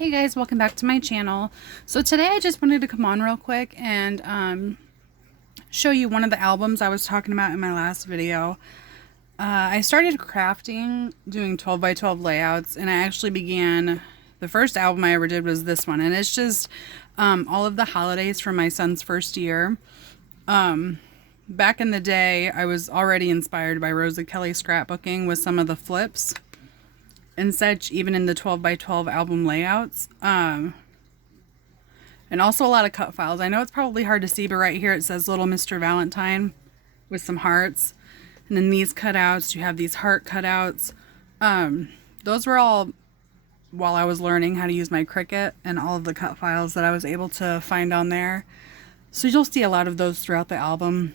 Hey guys, welcome back to my channel. So today I just wanted to come on real quick and show you one of the albums I was talking about in my last video. I started crafting, doing 12 by 12 layouts, and I actually began, the first album I ever did was this one, and it's just all of the holidays from my son's first year. Back in the day, I was already inspired by Rosa Kelly Scrapbooking with some of the flips and such, even in the 12 by 12 album layouts. And also a lot of cut files. I know it's probably hard to see, but right here it says Little Mr. Valentine with some hearts. And then these cutouts, you have these heart cutouts. Those were all while I was learning how to use my Cricut, and all of the cut files that I was able to find on there. So you'll see a lot of those throughout the album.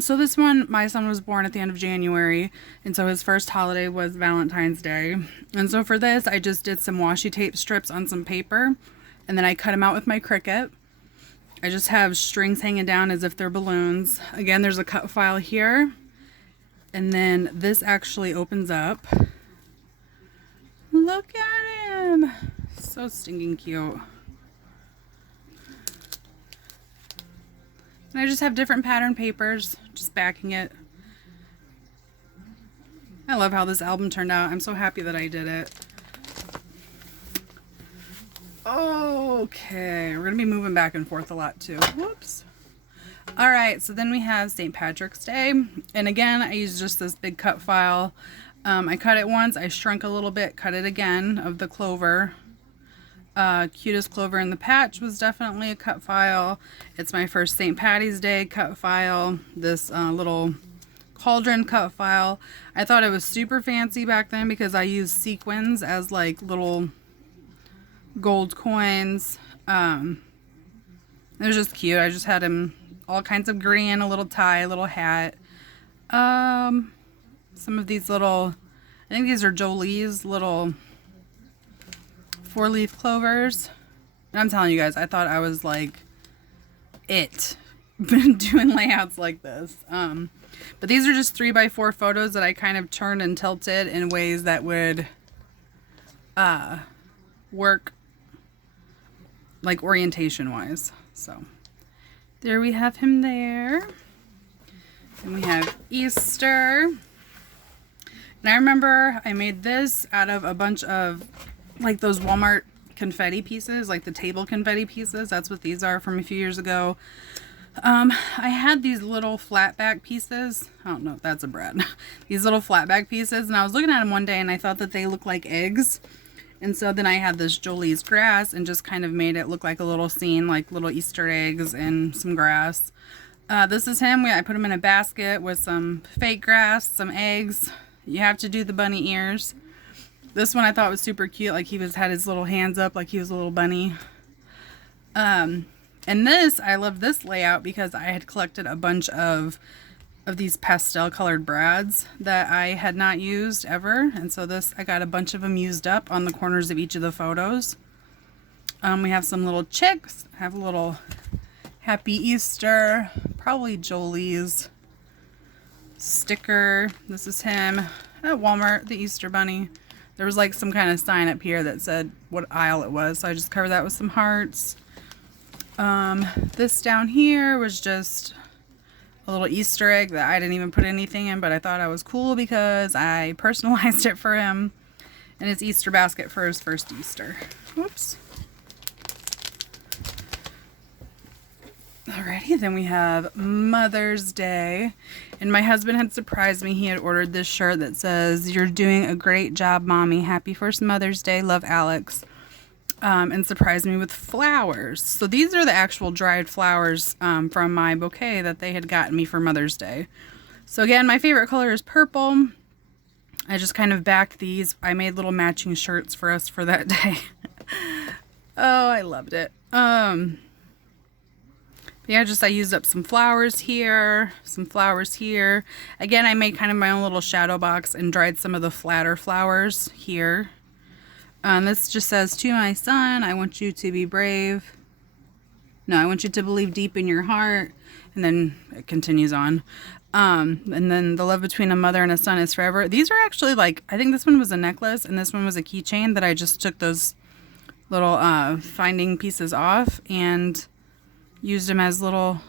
So this one, my son was born at the end of January, and so his first holiday was Valentine's Day. And so for this, I just did some washi tape strips on some paper, and then I cut them out with my Cricut. I just have strings hanging down as if they're balloons. Again, there's a cut file here, and then this actually opens up. Look at him! So stinking cute. And I just have different pattern papers, just backing it. I love how this album turned out. I'm so happy that I did it. Okay, we're gonna be moving back and forth a lot too. Whoops. All right, so then we have St. Patrick's Day. And again, I used just this big cut file. I cut it once, I shrunk a little bit, cut it again of the clover. Cutest clover in the patch was definitely a cut file. It's my first St. Patty's Day cut file. This little cauldron cut file. I thought it was super fancy back then because I used sequins as like little gold coins. It was just cute. I just had him all kinds of green, a little tie, a little hat. Some of these little, I think these are Jolie's little 4-leaf clovers. And I'm telling you guys, I thought I was like doing layouts like this. But these are just 3x4 photos that I kind of turned and tilted in ways that would work like orientation wise. So there we have him there. And we have Easter. And I remember I made this out of a bunch of like those Walmart confetti pieces, like the table confetti pieces. That's what these are from a few years ago. I had these little flat back pieces. I don't know if that's a bread. These little flat back pieces, and I was looking at them one day and I thought that they looked like eggs. And so then I had this Jolie's grass and just kind of made it look like a little scene, like little Easter eggs and some grass. This is him. I put him in a basket with some fake grass, some eggs. You have to do the bunny ears. This one I thought was super cute, like he had his little hands up like he was a little bunny. And this, I love this layout because I had collected a bunch of these pastel colored brads that I had not used ever. And so this, I got a bunch of them used up on the corners of each of the photos. We have some little chicks. I have a little Happy Easter, probably Jolie's sticker. This is him at Walmart, the Easter bunny. There was like some kind of sign up here that said what aisle it was, so I just covered that with some hearts. This down here was just a little Easter egg that I didn't even put anything in, but I thought I was cool because I personalized it for him. And his Easter basket for his first Easter. Whoops. Alrighty, then we have Mother's Day. And my husband had surprised me. He had ordered this shirt that says, "You're doing a great job, Mommy. Happy first Mother's Day. Love, Alex." And surprised me with flowers. So these are the actual dried flowers from my bouquet that they had gotten me for Mother's Day. So again, my favorite color is purple. I just kind of backed these. I made little matching shirts for us for that day. Oh, I loved it. Yeah, I used up some flowers here, some flowers here. Again, I made kind of my own little shadow box and dried some of the flatter flowers here. This just says, "To my son, I want you to be brave. No, I want you to believe deep in your heart." And then it continues on. And then "The love between a mother and a son is forever." These are actually like, I think this one was a necklace and this one was a keychain that I just took those little finding pieces off and used them as little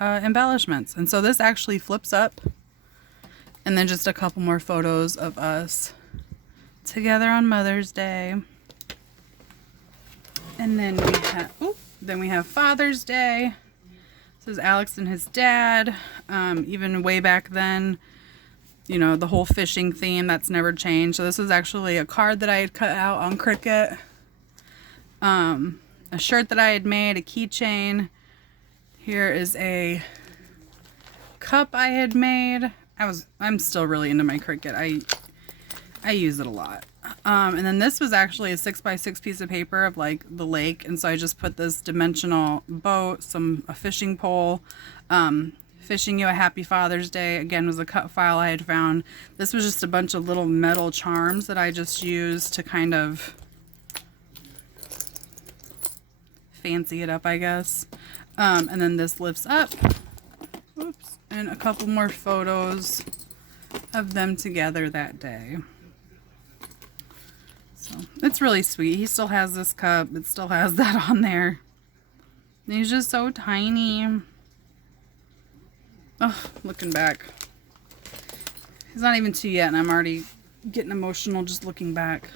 embellishments. And so this actually flips up, and then just a couple more photos of us together on Mother's Day. And then we have Father's Day. This is Alex and his dad. Even way back then, you know, the whole fishing theme, that's never changed. So this was actually a card that I had cut out on Cricut. A shirt that I had made, a keychain. Here is a cup I had made. I'm still really into my Cricut. I use it a lot. And then this was actually a 6x6 piece of paper of like the lake, and so I just put this dimensional boat, a fishing pole, wishing you a happy Father's Day. Again, was a cut file I had found. This was just a bunch of little metal charms that I just used to kind of fancy it up, I guess. And then this lifts up. Oops. And a couple more photos of them together that day. So it's really sweet. He still has this cup. It still has that on there. And he's just so tiny. Oh, looking back. He's not even 2 yet, and I'm already getting emotional just looking back.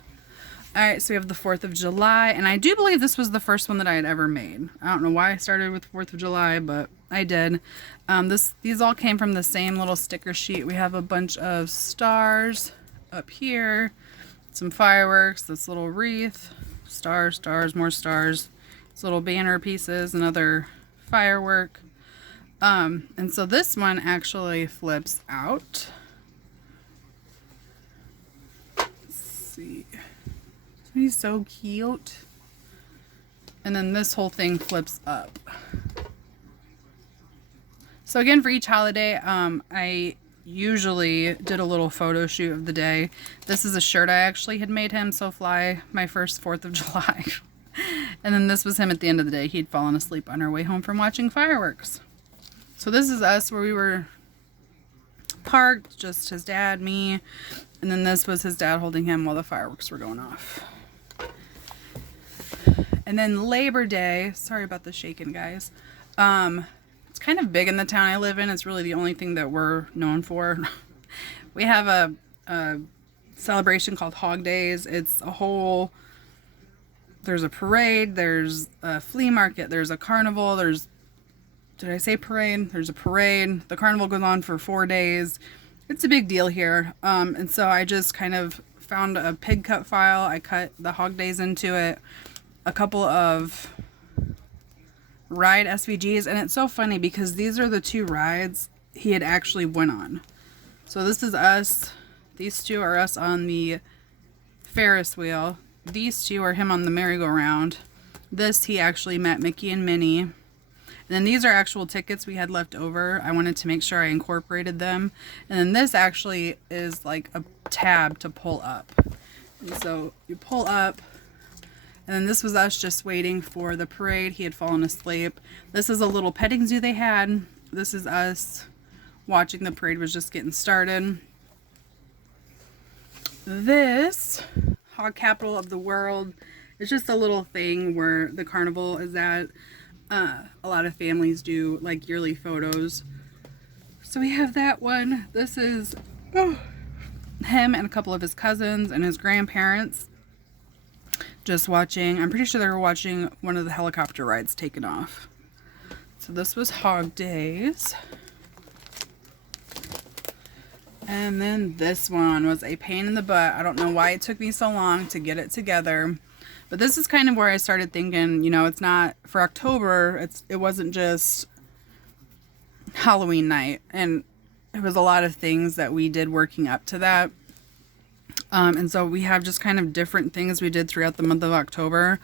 Alright, so we have the 4th of July, and I do believe this was the first one that I had ever made. I don't know why I started with 4th of July, but I did. These all came from the same little sticker sheet. We have a bunch of stars up here, some fireworks, this little wreath, stars, more stars, these little banner pieces, another firework. And so this one actually flips out. Let's see. He's so cute. And then this whole thing flips up. So again, for each holiday, I usually did a little photo shoot of the day. This is a shirt I actually had made him, so fly my first 4th of July. And then this was him at the end of the day. He'd fallen asleep on our way home from watching fireworks. So this is us where we were parked, just his dad, me, and then this was his dad holding him while the fireworks were going off. And then Labor Day, sorry about the shaking, guys. It's kind of big in the town I live in. It's really the only thing that we're known for. We have a celebration called Hog Days. It's a whole, there's a parade, there's a flea market, there's a carnival, did I say parade? There's a parade. The carnival goes on for 4 days. It's a big deal here. And so I just kind of found a pig cut file. I cut the Hog Days into it. A couple of ride SVGs. And it's so funny because these are the 2 rides he had actually went on. So this is us. These 2 are us on the Ferris wheel. These 2 are him on the merry-go-round. This, he actually met Mickey and Minnie. And then these are actual tickets we had left over. I wanted to make sure I incorporated them. And then this actually is like a tab to pull up. And so you pull up, and then this was us just waiting for the parade. He had fallen asleep. This is a little petting zoo they had. This is us watching the parade was just getting started. This, Hog Capital of the World, is just a little thing where the carnival is at. A lot of families do like yearly photos. So we have that one. This is him and a couple of his cousins and his grandparents just watching. I'm pretty sure they were watching one of the helicopter rides taking off. So this was Hog Days. And then this one was a pain in the butt. I don't know why it took me so long to get it together. But this is kind of where I started thinking, you know, it's not for October. It wasn't just Halloween night. And it was a lot of things that we did working up to that. And so we have just kind of different things we did throughout the month of October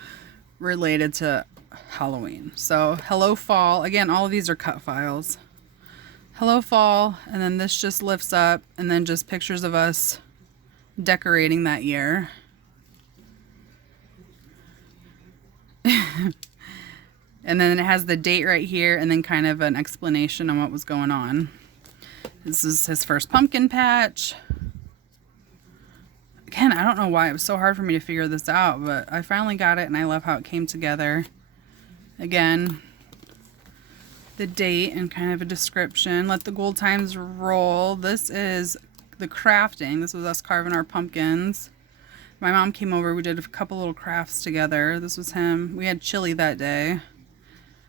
related to Halloween. So Hello Fall. Again, all of these are cut files. Hello Fall. And then this just lifts up. And then just pictures of us decorating that year. And then it has the date right here and then kind of an explanation on what was going on. This is his first pumpkin patch. Again, I don't know why it was so hard for me to figure this out, but I finally got it, and I love how it came together. Again, the date and kind of a description. Let the gold times roll. This is the crafting. This was us carving our pumpkins. My mom came over. We did a couple little crafts together. This was him. We had chili that day.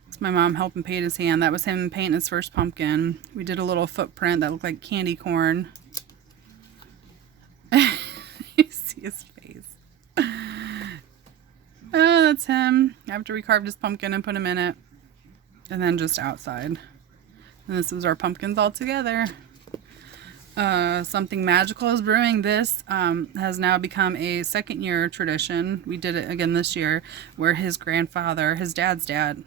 It's my mom helping paint his hand. That was him painting his first pumpkin. We did a little footprint that looked like candy corn. You see his face. Oh, that's him after we carved his pumpkin and put him in it. And then just outside. And this is our pumpkins all together. Something magical is brewing. This has now become a second-year tradition. We did it again this year, where his grandfather, his dad's dad,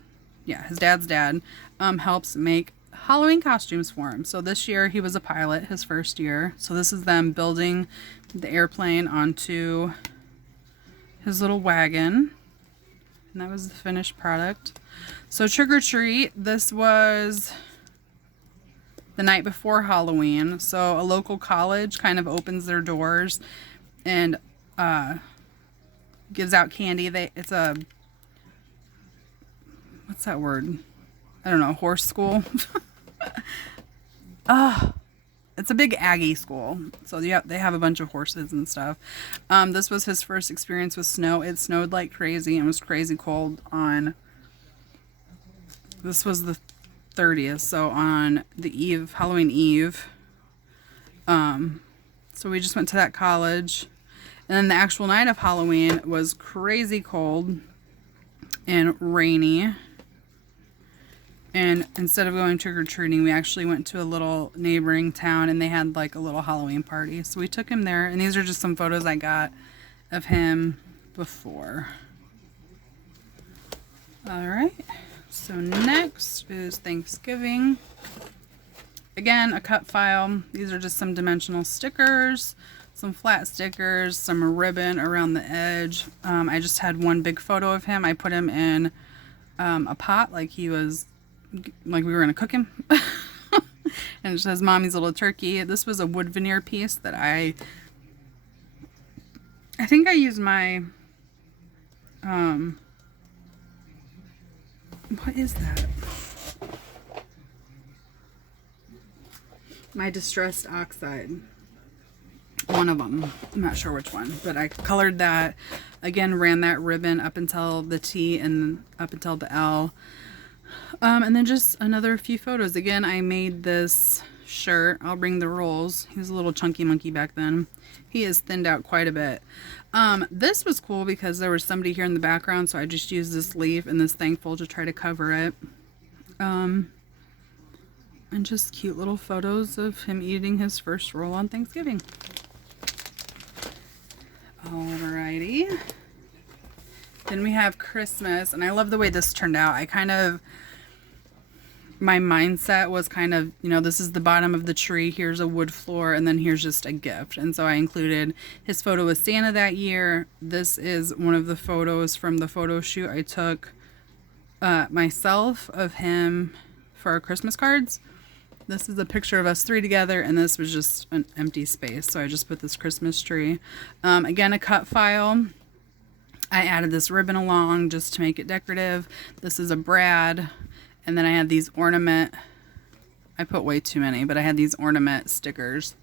helps make Halloween costumes for him. So this year he was a pilot, his first year. So this is them building the airplane onto his little wagon. And that was the finished product. So trick or treat, this was the night before Halloween. So a local college kind of opens their doors and gives out candy. It's a, what's that word? I don't know, horse school. It's a big Aggie school. So yeah, they have a bunch of horses and stuff. This was his first experience with snow. It snowed like crazy and was crazy cold on, this was the 30th, so on the eve, Halloween Eve. So we just went to that college. And then the actual night of Halloween was crazy cold and rainy. And instead of going trick-or-treating, we actually went to a little neighboring town, and they had like a little Halloween party. So we took him there, and these are just some photos I got of him before. All right, so next is Thanksgiving. Again, a cut file. These are just some dimensional stickers, some flat stickers, some ribbon around the edge. I just had one big photo of him. I put him in a pot like he was, like we were gonna cook him. And it says Mommy's Little Turkey. This was a wood veneer piece that I think I used my, what is that? My Distressed Oxide. One of them. I'm not sure which one, but I colored that. Again, ran that ribbon up until the T and up until the L. And then just another few photos. Again, I made this shirt. I'll bring the rolls. He was a little chunky monkey back then. He has thinned out quite a bit. This was cool because there was somebody here in the background, so I just used this leaf and this thankful to try to cover it. And just cute little photos of him eating his first roll on Thanksgiving. Alrighty. Then we have Christmas, and I love the way this turned out. My mindset was kind of, you know, this is the bottom of the tree, here's a wood floor, and then here's just a gift. And so I included his photo with Santa that year. This is one of the photos from the photo shoot I took myself of him for our Christmas cards. This is a picture of us three together, and this was just an empty space, so I just put this Christmas tree. Again, a cut file. I added this ribbon along just to make it decorative. This is a brad, and then I had these ornament, I put way too many, but I had these ornament stickers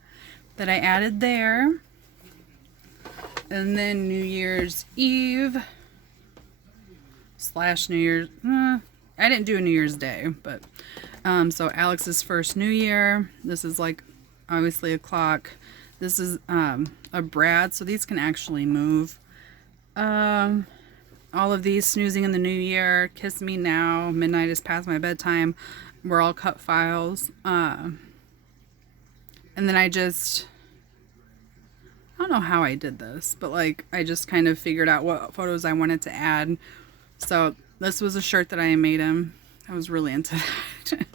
that I added there. And then New Year's Eve / New Year's, I didn't do a New Year's Day, but so Alex's first New Year. This is like obviously a clock. This is a brad, so these can actually move. All of these, Snoozing in the New Year, Kiss Me Now, Midnight is Past My Bedtime, were all cut files. And then I don't know how I did this, but like I just kind of figured out what photos I wanted to add. So this was a shirt that I made him. I was really into that.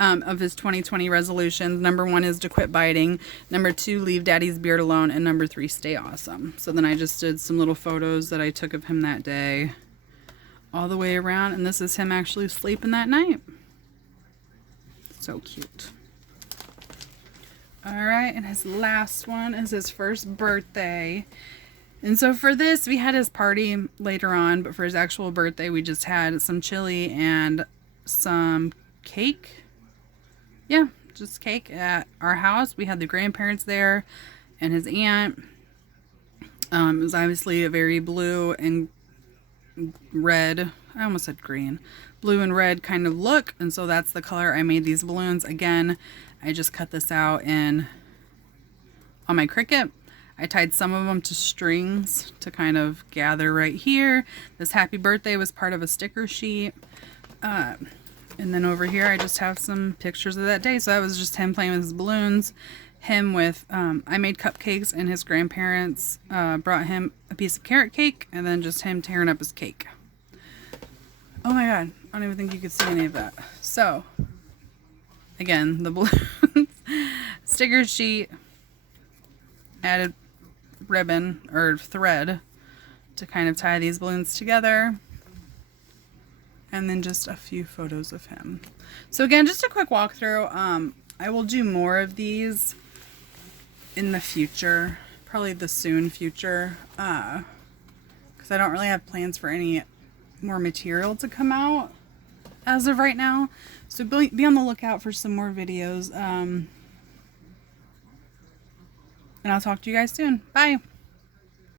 Of his 2020 resolutions. Number 1 is to quit biting. Number 2, leave daddy's beard alone. And number 3, stay awesome. So then I just did some little photos that I took of him that day all the way around. And this is him actually sleeping that night. So cute. All right, and his last one is his first birthday. And so for this, we had his party later on, but for his actual birthday, we just had some chili and some cake. Yeah, just cake at our house. We had the grandparents there and his aunt. It was obviously a very blue and red, I almost said green, blue and red kind of look, and so that's the color I made these balloons. Again, I just cut this out on my Cricut. I tied some of them to strings to kind of gather right here. This happy birthday was part of a sticker sheet. And then over here I just have some pictures of that day. So that was just him playing with his balloons. Him with, I made cupcakes, and his grandparents brought him a piece of carrot cake, and then just him tearing up his cake. Oh my god, I don't even think you could see any of that. So, again, the balloons, sticker sheet, added ribbon or thread to kind of tie these balloons together, and then just a few photos of him. So again, just a quick walkthrough. I will do more of these in the future, probably the soon future, because I don't really have plans for any more material to come out as of right now. So be on the lookout for some more videos, and I'll talk to you guys soon. Bye.